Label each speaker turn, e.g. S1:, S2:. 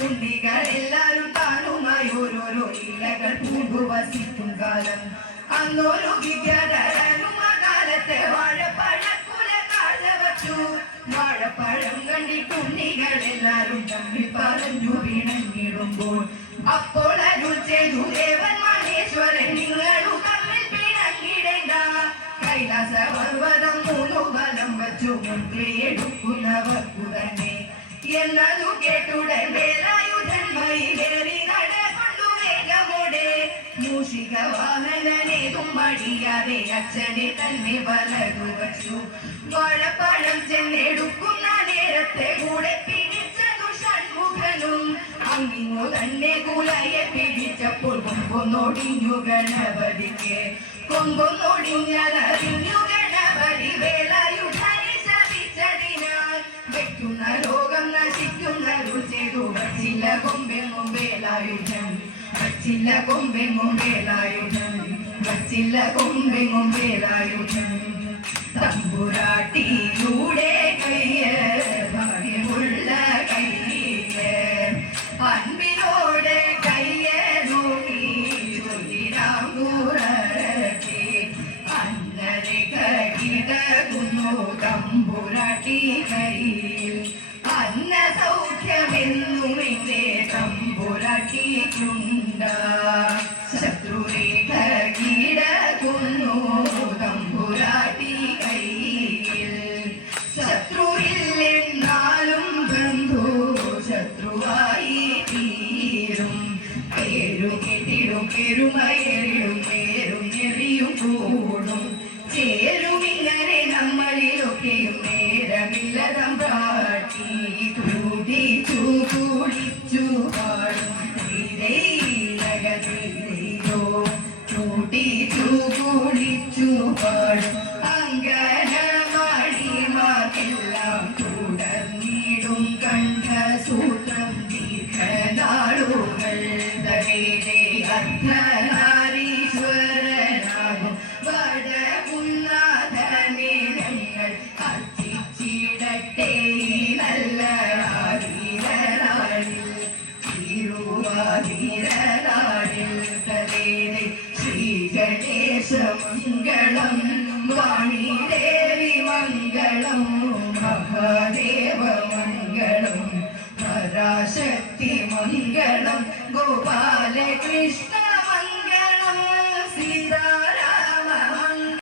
S1: കുട്ടികൾ എല്ലാരും കാണുമായോരോരോ ഇല്ലകൾ പൂണ്ടു വസിക്കും കാലം. അന്നൊരു വിദ്യാധരനും അകാലത്തെ വാഴപ്പഴക്കുല കാല വച്ചു. വാഴപ്പഴം കണ്ടിട്ടുണ്ണികൾ എല്ലാരും തമ്മിൽ പറഞ്ഞു പിണങ്ങിടുമ്പോൾ അപ്പോൾ അരുൾ ചെയ്തു ദേവൻ മഹേശ്വരൻ നിങ്ങളും തമ്മിൽ പിണങ്ങിടേണ്ട. കൈലാസ പർവതം മൂന്നു ബലം വച്ചു മുദ്രയെടുക്കുന്നവർക്കു തന്നെ എന്നതു നേരത്തെ പിടിച്ചപ്പോൾ ഗണപതി വേലായുധനെ ശപിച്ചതിനാൽ വെക്കുന്ന വച്ചില്ല കൊമ്പെങ്ങും വേലായുധൻ വച്ചില്ല കൊമ്പെങ്ങും വേലായുധൻ വച്ചില്ല കൊമ്പെങ്ങും തമ്പുരാട്ടിയുടെ കയ്യ് ഭാഗ്യമുള്ള കയ്യ്. അൻപിനോട് നോക്കി ചൊല്ലിരാമ്പുറത്തി അന്നരെ കിടക്കുന്നു തമ്പുരാട്ടി കയ്യിൽ. അന്ന സൗഖ്യമെന്നുമെന്റെ തമ്പുരാട്ടിക്കുണ്ട ശത്രുരേഖ കിടക്കുന്നു തമ്പുരാട്ടി കയ്യിൽ. ശത്രുവില്ലെന്നാലും ബന്ധു ശത്രുവായി തീരും. പേരു കെട്ടിടും പെരുമയേറിടും പേരും എറിയും കൂടും. ചേരും ഇങ്ങനെ നമ്മളിലൊക്കെയും നേരമില്ലതം പാട്ടി കൂട്ടിച്ചു കുളിച്ചു പാടും. മംഗളം വാണിദേവി മംഗളം മഹാദേവ മംഗളം പരാശക്തി മംഗളം ഗോപാലകൃഷ്ണ